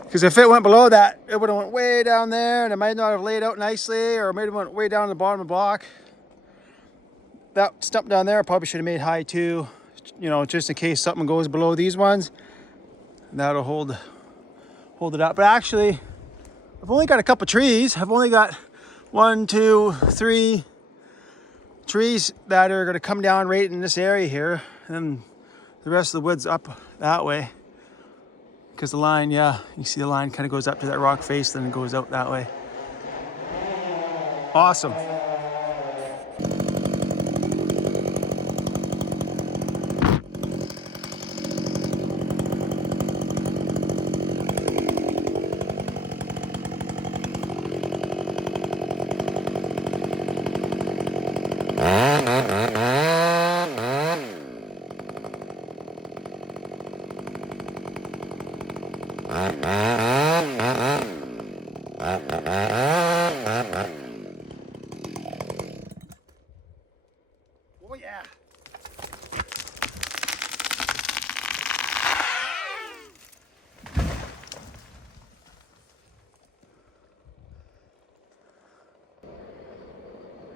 Because if it went below that, it would have went way down there and it might not have laid out nicely, or it might have went way down the bottom of the block. That stump down there probably should have made high too, you know, just in case something goes below these ones. That'll hold it up. But actually, I've only got a couple trees. I've only got 1, 2, 3 trees that are going to come down right in this area here, and then the rest of the wood's up that way. Because the line, yeah, you see the line kind of goes up to that rock face, then it goes out that way. Awesome. Oh yeah.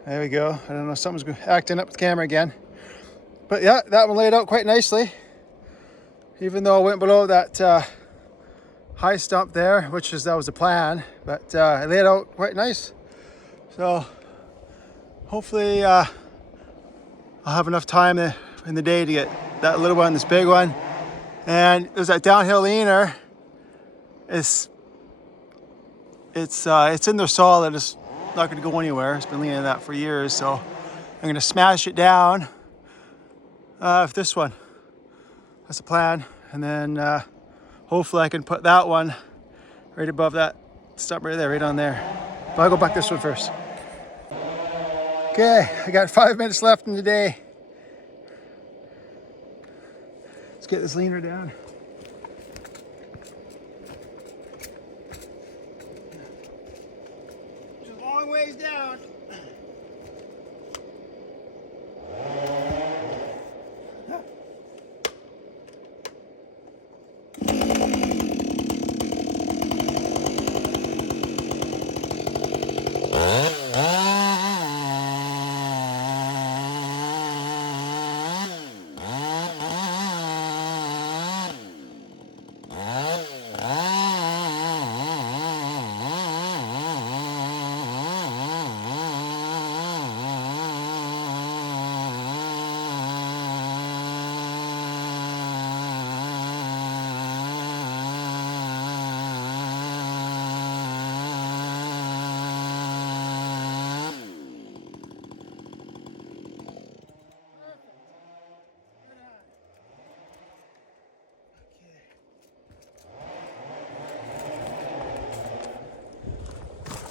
There we go. I don't know, something's acting up with the camera again. But yeah, that one laid out quite nicely. Even though I went below that high stump there, that was the plan, but it laid out quite nice. So hopefully I'll have enough time in the day to get that little one, this big one. And there's that downhill leaner. It's in there solid. It's not going to go anywhere. It's been leaning on that for years. So I'm going to smash it down with this one. That's the plan. And then hopefully I can put that one right above that stump right there, right on there. But I'll go back this one first. Okay, I got 5 minutes left in the day. Let's get this leaner down. It's a long ways down.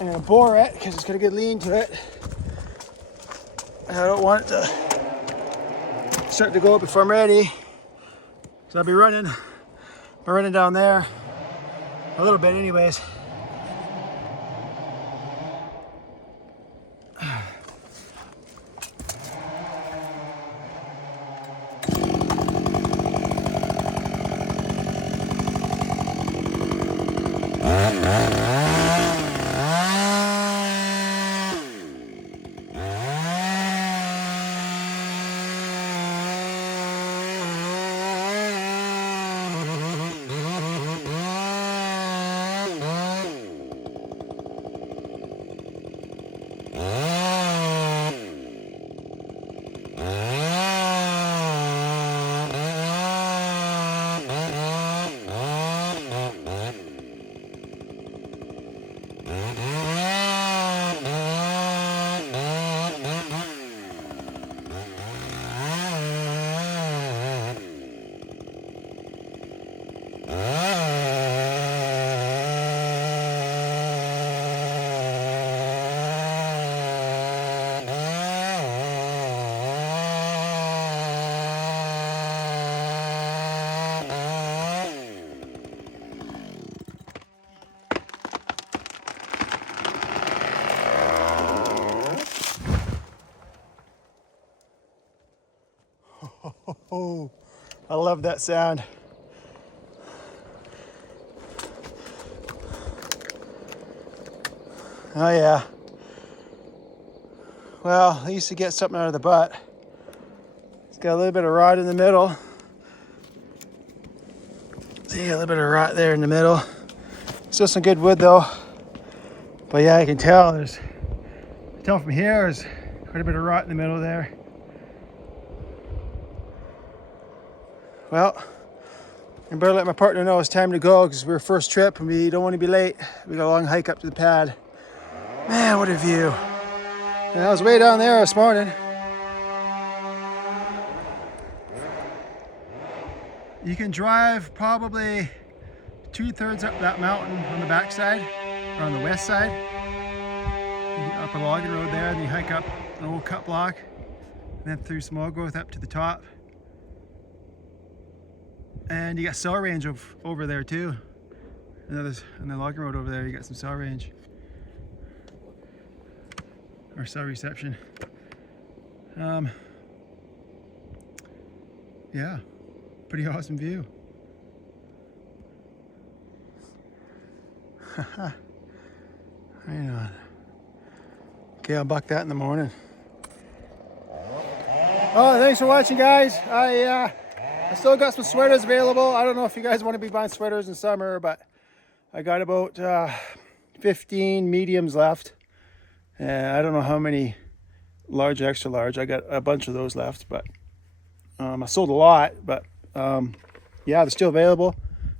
I'm going to bore it because it's got a good lean to it. I don't want it to start to go up before I'm ready. So I'll be running down there a little bit anyways. Oh, I love that sound. Oh yeah. Well, I used to get something out of the butt. It's got a little bit of rot in the middle. See, a little bit of rot there in the middle. Still some good wood though. But yeah, I can tell from here there's quite a bit of rot in the middle there. Well, I better let my partner know it's time to go because we're first trip and we don't want to be late. We got a long hike up to the pad. Man, what a view. And I was way down there this morning. You can drive probably 2/3 up that mountain on the backside, or on the west side. Up a logging road there, and you hike up an old cut block, and then through some old growth up to the top. And you got cell range over there too. And on the logging road over there, you got some cell range. Or cell reception. Yeah, pretty awesome view. Hang on. Okay, I'll buck that in the morning. Oh, thanks for watching, guys. I still got some sweaters available. I don't know if you guys want to be buying sweaters in summer, but I got about 15 mediums left. And I don't know how many large, extra large. I got a bunch of those left, but I sold a lot, but yeah, they're still available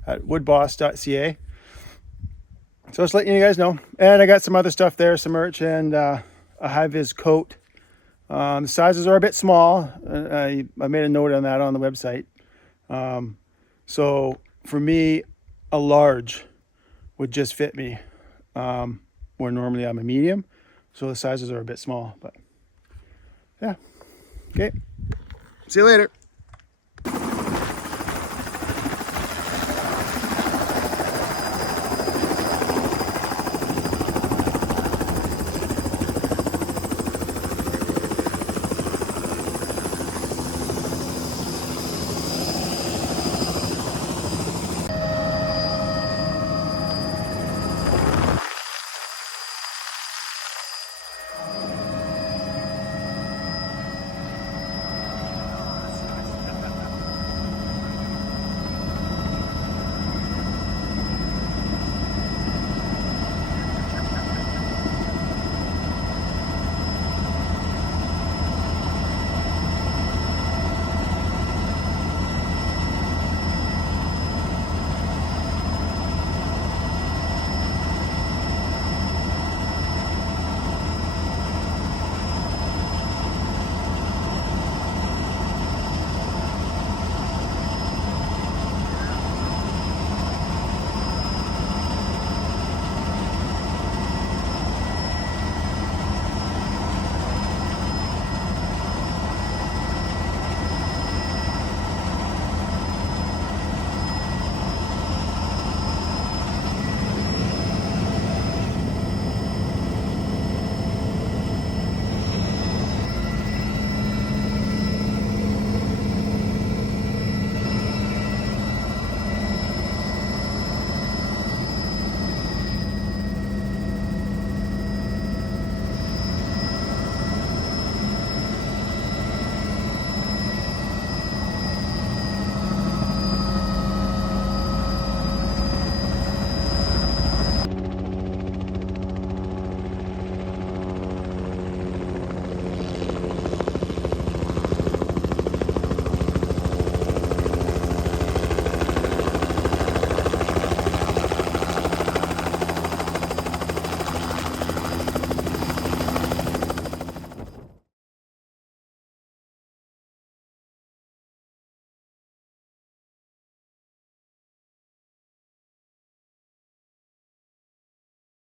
at woodboss.ca. So just letting you guys know. And I got some other stuff there, some merch, and a high-vis coat. The sizes are a bit small. I made a note on that on the website. So for me, a large would just fit me, where normally I'm a medium. So the sizes are a bit small, but yeah. Okay. See you later.